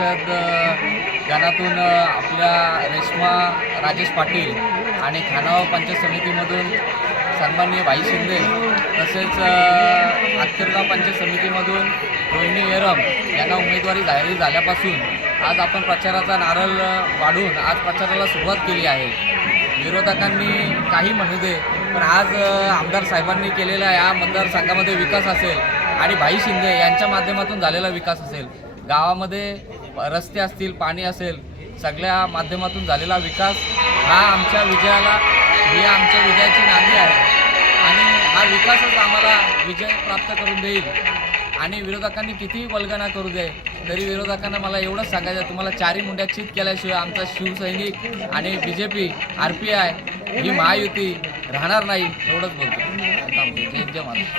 परिषद गणातून आपल्या रेश्मा राजेश पाटील आणि खानावळ पंचायत समितीमधून सन्माननीय भाई शिंदे, तसेच आत्तरगाव पंचायत समितीमधून रोहिणी येरम यांना उमेदवारी जाहीर झाल्यापासून आज आपण प्रचाराचा नारळ वाढून आज प्रचाराला सुरुवात केली आहे। विरोधकांनी काही म्हणू दे, पण आज आमदार साहेबांनी केलेल्या या मतदारसंघामध्ये विकास असेल आणि भाई शिंदे यांच्या माध्यमातून झालेला विकास असेल, गावामध्ये रस्ते असतील, पाणी असेल, सगळ्या माध्यमातून झालेला विकास हा आमच्या विजयाची नांदी आहे आणि हा विकासच आम्हाला विजय प्राप्त करून देईल। आणि विरोधकांनी कितीही वल्गना करू दे, तरी विरोधकांना मला एवढंच सांगायचं, तुम्हाला चारी मुंड्या चित केल्याशिवाय आमचा शिवसैनिक आणि BJP RPI ही महायुती राहणार नाही, एवढंच बोलतो। जय जय महाराज।